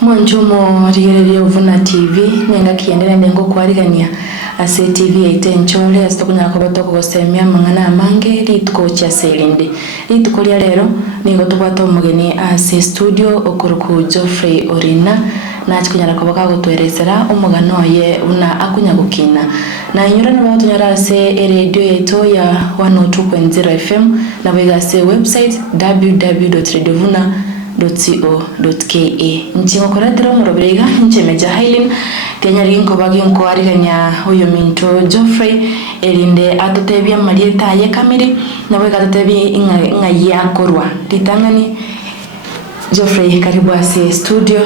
Mwanjumo rigererio Vuna TV nenga kiendera ndengo kwarigania ase TV etenchole asitokunya koboto kugosemia mangana amange ritko cha selinde ritko lya lero ningo tubata umugeni ase studio okuruku Geoffrey Orina na chikunyara koboka gutweresera umugano ye una akunya gukina na inyura na bato nyara ase radio yeto ya 102.0 FM na wegase website www.radiovuna.co.ke nchingo koratero murobirega nchemeja Hailin Kenya rinko bagi nkoariganya huyo minto Geoffrey elinde atotebia marieta ye kamiri na wega totebi inga yakorwa litangani Geoffrey karibu ase studio.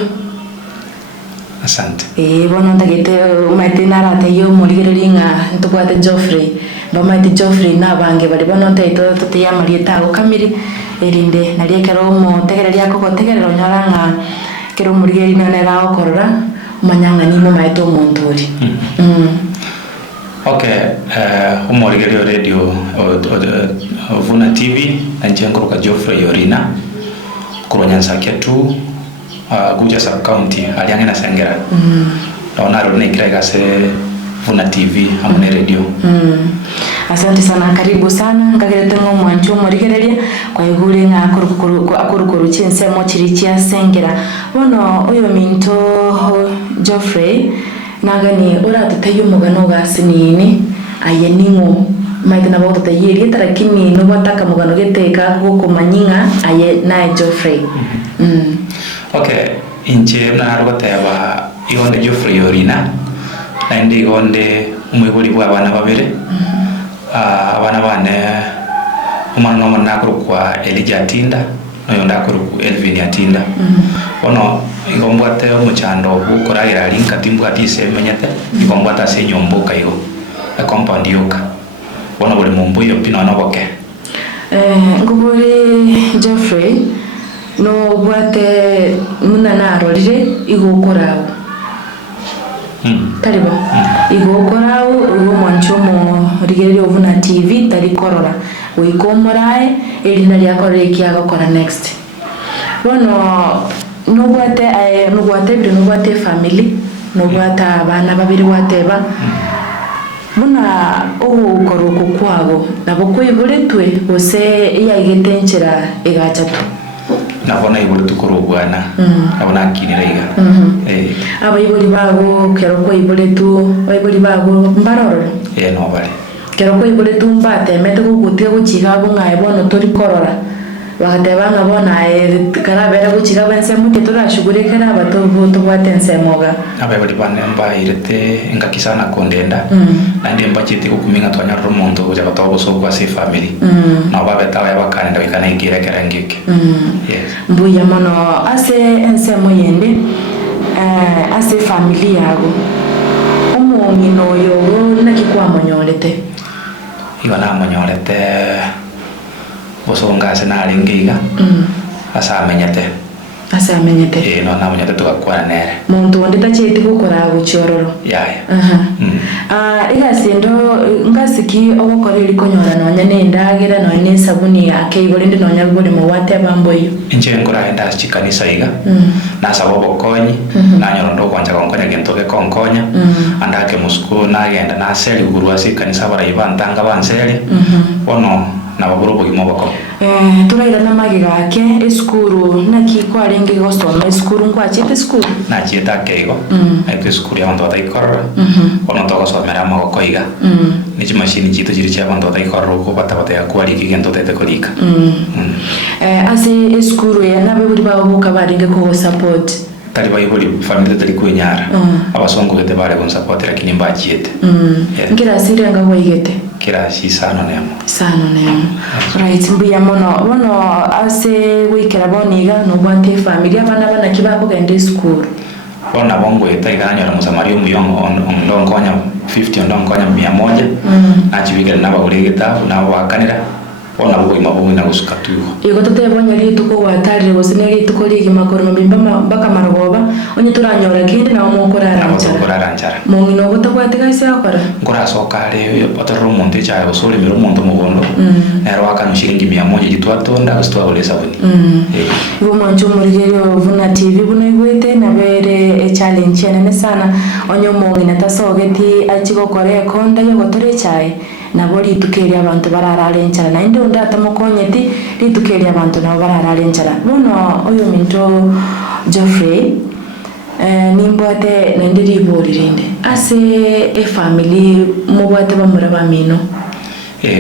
Asante. Bono tagete umatina rate yo muligeringa ntubwate Geoffrey bamaite Geoffrey na bange bali bono taito toteya marieta go kamiri erinde nariekero mo tegereria ko tegerero nyoranga kero murigeri nonera okorora manyanga ni maito monturi. Okay, umurigeri radio Vuna TV anjengo ka Geoffrey Orina kuronyansa ketu Guja sub county aliange na sengera. Ona rone kirega se Vuna TV amune radio. Asante sana, karibu sana ngagirete ngo mwancho murigereria kwa igure nga akurukuru chense mo chirichia sengera bono uyo minto Geoffrey nagani ora tutayo mugano gasinini ayeningo maite na boto tayiri tarakini no bataka mugano geteka goko manyinga aye na Geoffrey. Okay, inche na rogoteba igonde Geoffrey Orina na ndi igonde umwiburi bwa bana babere. Abana bane umwana no nakuru kwa Elijah Atinda no ndakuru Elvin Atinda. Ono igombwate omuchando bukoragira linka timbu atise menyete igombwata se nyomboka igo a compound yoka. Ono bole mumbu yo pino no boke. Nguburi Geoffrey no bwate munana rolije igokorao. Taribo igokorao uwo mwanchomo rigererio Vuna TV tari korora uikomorae elina lya koreki agakora next bono no bwate family no bwata abana babiri wateba buna ukoroko kwago nabo kuiburetwe bose yagetenchera egachatu nabona iburi tukurubwana abona akinira iga abayiburi babo kero ko iburetu abayiburi babo mbaroro no bari kero ko iburetu mbate mete gukutia guchiga bunga ebono tori korora bagateba ngabona karabera guchiga bense muke turashugure kera batovuto bwatense moga abayiburi banemba irete ngakisana kondenda nandi mbachite kukuminga twanya rumuntu kuja batobo so kwa se family na babetawa yabakanda bikana igira kerangike mbuya mono ase ense moyende ase family yago umumino yo nakikwa monyorete ibana monyorete bosonga senari ngiga asa amenyete no na amenyete tukakwana nere muntu ndeta cheti gukora guchororo igasindo ngasiki ogokora likonyora nonya nendagira nonya sabuni yake igore ndi nonya gure mu wate bamboyo inje ngora enda chikanisa iga na sabobo konyi na nyorondo kwanja konkonya gentoke konkonya andake musku na genda na seli guru asi kanisa barayibantanga banseli ono na baburo bugimo bako turaira na magiga ake eskuru nakikwa renge gosoma eskuru ngwa chete skuru na cheta keigo ake skuru ya ndo taikora ono to gosomera magoko iga ni machine chito chiri cha ndo taikora ko bata ya kwali kigento tete kolika ase eskuru ya nabe buri babo kabaringe ko support tali bayibuli family tali kunyara abasongo gete bare kon support lakini mbachete ngira sire ngabo igete kira si sano nemo right mbuya mono ase wikera boniga no bwate family abana bana kibako gende school bona bongo etaiganya na musamario muyongo ndongonya 50 ndongonya 100 achibigera nababuregeta nabakanira ona bwo imabuwe na gusukatuho yego tutebonye rituko watarire bose rituko ligi makoro mabimba baka marogoba onye turanyora kindi na umukora aranchara mungino gutagwatega se akora ngora sokare patoro monte cha usole miro monto mugondo ero aka nshiringi 100 gitwato nda gustwa ole sabuni ibo mancho murigerio Vuna TV buno igwete nabe challenge nene sana onyo mongi natasogeti achigo kore konda yo gotore chai na boli tukeria abantu bararare nchara na inde unda tamokonyeti litukeria abantu na bararare nchara bono oyo minto Geoffrey nimbwate nendiri boririnde ase e family mubwate bamura bamino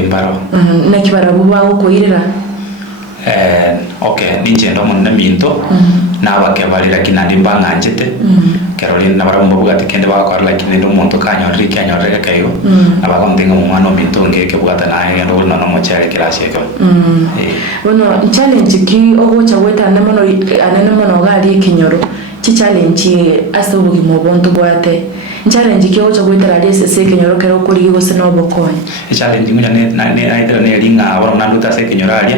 mbaro nakibara buba ukoirera okay ninjendo munne minto nabake bali lakini ndimbanga njete Caroline nabarumba bugati kende bakora lakini ndo muntu kanyorri kanyorreka kayo abakontinga mumwana minto ngeke bugata naye ndo no mochare kirasi yako bono challenge ki ogocha weta namono anene mono gali kinyoro chi challenge ase ubugimo bonto bwate challenge ki ogocha weta rali se kinyoro kero kuri gose no bokonya challenge munya ne aitera ne linga abaro nanduta se kinyoro alia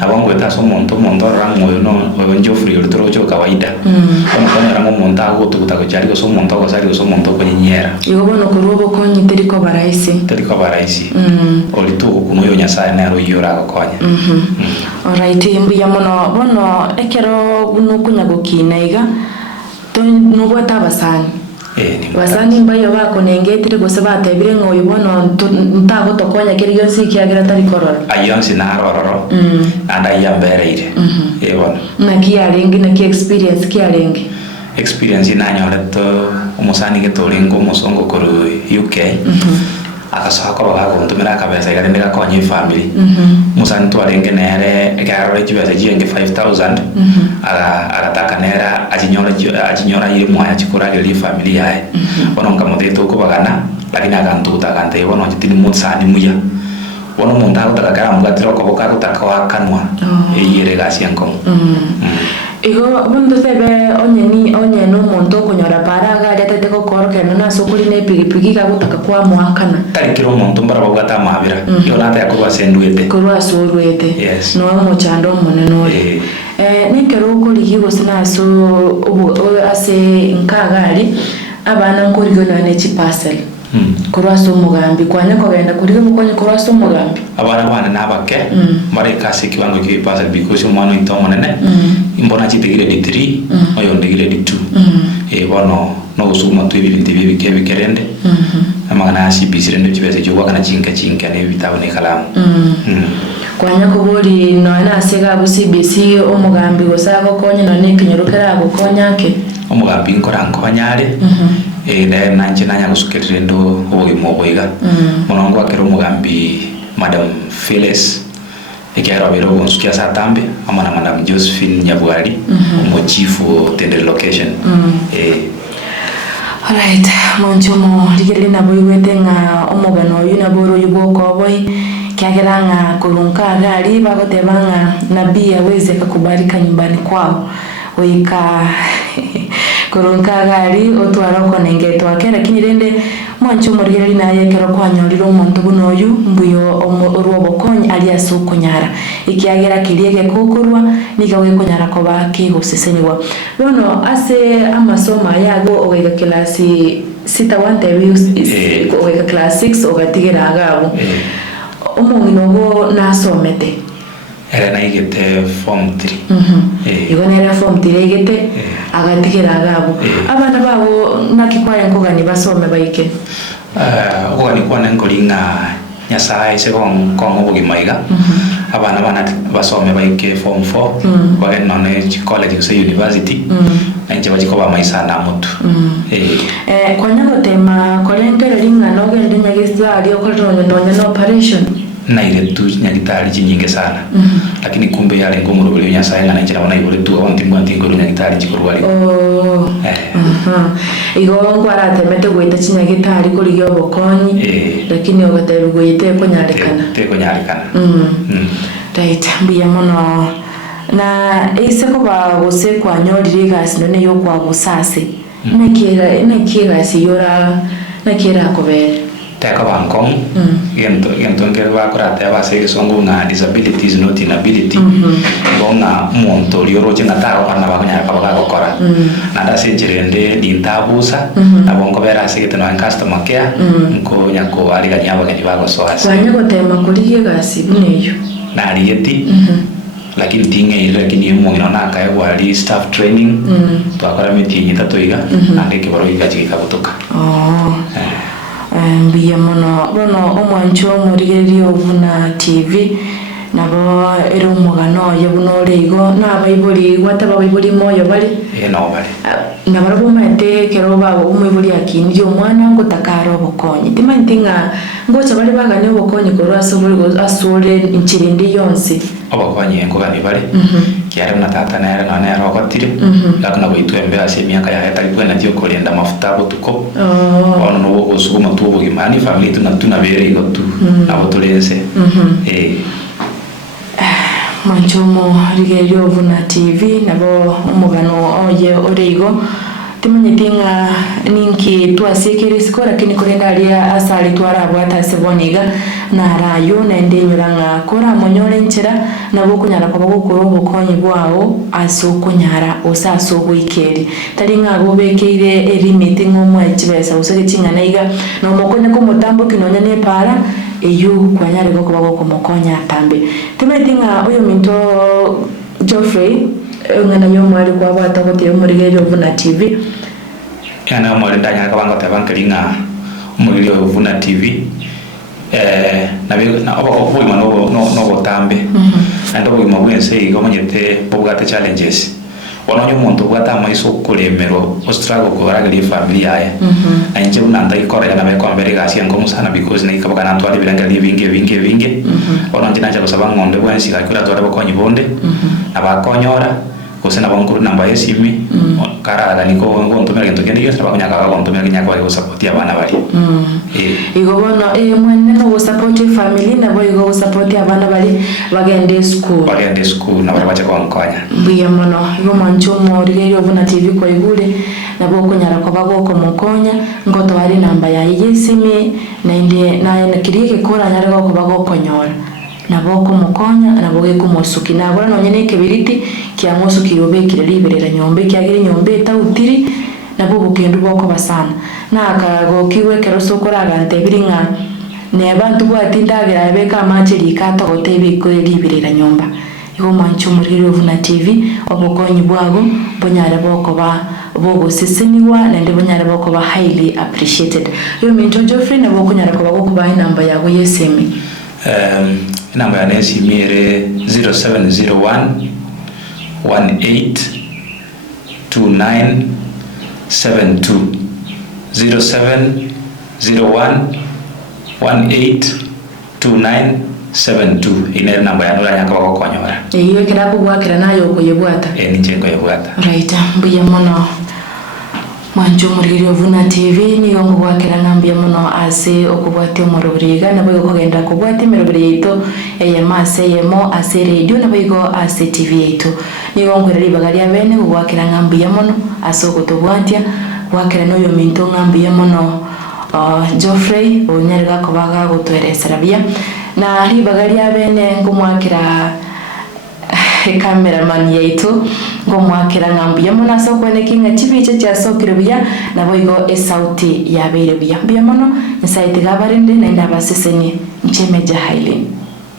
abongo eta so monto rango no Geoffrey urutoro cho kawaida kono rango monta gutukuta ko chari so monto ko sari so monto ko nyinyera igo bono kurubo konyi teriko baraisi olitu kunoyo nyasaye na ro yora konya alright mbuya mono bono ekero nukunya gokinaiga to nubwata basani basani mbayo bakonengetire gose batebire ngoyo bono ntago tokonya kiri yonsi kiagira tari korora ayonsi na rororo anda yambereire bono na kialengi na ki experience kialengi experience inanyore to umusani getoringo musongo koru UK akasoka bagakuntumira kabesa igarendera konye family musani twarenge nere garore kibesa jenge 5000 agataka nera ajinyora yiri mwaya chikora yiri family yae bono nkamuteto ko bagana lakini akantuta kante bono jitini musani muya bono munda kutakara mugatiro ko boka kutakwa kanwa yire gasyenko igo bondo sebe onye no monto konyora paraga retete ko koroke na sokuri ne pigipigi ka gutaka kwa mwakana tarikiro monto mbara bogata mabira yonata yakuba senduete kurwa soruete no mo chando moneno nekero ko ligigo sina so ase nkagari abana nkorigo na ne chipasel kurwa so mugambi kwanya ko genda kurigo mukonye kurwa so mugambi abana nabake mare kasi kiwango ki pasel because umwana itomo nene imbona chitegire di 3 oyo ndigire di 2 bono no usuma tu ibintu bikerende amagana CBC rende chibese cyo kana chinka ne bitabo ne kalamu kwanya ko boli no na sega bu CBC omugambi gosaba konye no ne kinyorokera gukonyake omugambi nkora nkonyare nanje nanya gusukirire ndo obugimo boiga monongo akero mugambi Madam Phyllis ekero abiro bonsukia satambe amana Madam Josephine Nyabwali omochifu tender location alright monjomo ligere na boiwete nga omogano yuna boro yuboko boy kyageranga kurunka gari bagotebanga nabii aweze kukubarika nyumbani kwao wika kurunka gari otwara konengeto akera kinirende mwancho morigeri na yekero kwanyoriro omuntu bunoyu mbuyo orwobokonyi ali asukunyara ikiagera kiriege kukurwa nigawe kunyara ko baki guseseniwa bono ase amasoma yago ogega klasi 6 wante ogega class 6 ogatigera agabo omunginogo nasomete era na igete form 3 igone era form 3 igete agatigera agabo abana babo nakikwaya nkogani basome bayike ogani kwana nkolinga nyasaye se kon obugimaiga abana basome bayike form 4 bagenda na college se university nje bajikoba maisa na mutu kwanya gotema kolengero linga nogende nyagisa ali okoronyo no operation na ile tu nyagitari nyingi sana lakini kumbe yale ngomoro byo nyasaye ngana ngira bona ibore tu abandi ngoro nyagitari gikorwali igo ngwara temete gwita nyagitari kuri yo bokonyi lakini ogateru gwite konyarekana right mbiya mono na ise ko ba gose kwa nyorire gasi none yo kwa busase nekira si yora nekira kobere teka bankong gento ngero bakurate abase songo nga disabilities not inability bonga monto lioro chenga taro kana bakunya kabaga gukora nanda senjirende nintabusa nabongo bera segete no customer care nko nyako ari ganyabo kandi bagosohasa kwanya gotema kuri gasi buneyo nari yeti lakini tinge lakini mungino nakaye wali staff training twakora meeting itatoiga ande kibaro igachika gutuka mbiya muno bono omwancho murigerio Ovuna TV nabo ero umugano yabuno leigo nabaibuli wataba baibuli moyo bali no bali nabaro mate kero babo umwibuli akini yo mwana ngo takaro bokonyi timantinga ngocha bali bagane bokonyi ko asobole asole inchirindi yonse abakonyi ngo bali bali kiara na tata na era na era kwatire lakuna boitwembe ase miaka ya heta kwenda dio kolenda mafuta botuko ono no go suguma tubo gimani family tuna bere igo tu nabo tulese manchomo rigerio Ovuna TV nabo umugano oye oreigo timanyitinga ninki twasekere sikora kini korenda alia asali twara bwata seboniga na rayo na ndenyuranga kora monyore nchera nabo kunyara kwa gukoro bokonyi bwao asokunyara osaso gwikeri taringa gobekeire elimite ngomwe chibesa usege chingana iga no mokonya ko mutambo kinonya ne para eyu kwanyare goko bagoko mokonya tambe timetinga uyo minto Geoffrey ngana yo mwali kwa bata bote murigerio Ovuna TV yana mwali ndanya kabanga tabankalinga murigerio Ovuna TV na obo no botambe ando bugima bwense igomanyete bugate challenges ononyo muntu bwata maiso kulemero ostrago ko aragli familia ya anje unanda ikora na meko ambere gasi ngo musana because ne ikabaka na twali bilanga vinge ononje nanje kusaba ngonde bwensi kakura twala bakonyi bonde abakonyora kusena bankuru namba yesimi kara niko ngo ntumira gento kende yosra bakonya ka ngo ntumira kinya kwa support abana bali igobono mwene no support family na boy go support abana bali bagende school na bali bacha kwa mkonya mbiya mono igo manchomo rigerio Ovuna TV kwa igule na boko nyara kwa bagoko mukonya ngoto ari namba ya yesimi na inde na kirike kora nyara kwa bagoko nyora na boko mukonya na boge kumusuki na bora no nyene kebiriti kya musuki yobekire liberera nyombe kyagire nyombe tautiri na bobo kendu boko basana na akago kiwe kero sokora gante biringa ne abantu bwatindagira beka mancheri kato gotebi ko liberera nyomba igo mancho murigerio Ovuna TV obokonyi bwabo bonyara boko ba bogo sisiniwa na ndi bonyara boko ba highly appreciated yo minto Geoffrey na boko nyara ko bako ba namba yago yesemi namba ya nesi mere 0701 18 29 72 0701 18 29 72 ine namba ya nula nyaka bako konyora iyo kira kugwakira nayo kuyebwata ni njengo yebwata right mbuya mono mwanjo murigerio Ovuna TV ni ngo gwakira ngambia muno ase okubwate umurubiriga nabo kugenda kubwate mirubiri yito eyemase yemo ase radio nabo igo ase TV yito ni ngo ngwereri bagalia bene gwakira ngambia muno ase okutubwatia gwakira no yo minto ngambia muno Geoffrey onyerga kubaga gutweresera bia na ribagalia bene ngumwakira cameraman yaitu ngomwakira ngambia muna sokone kinga chibiche cha sokirubia nabo igo esauti ya berebia bia mono nsaiti gabarinde nenda baseseni nchemeja Highland.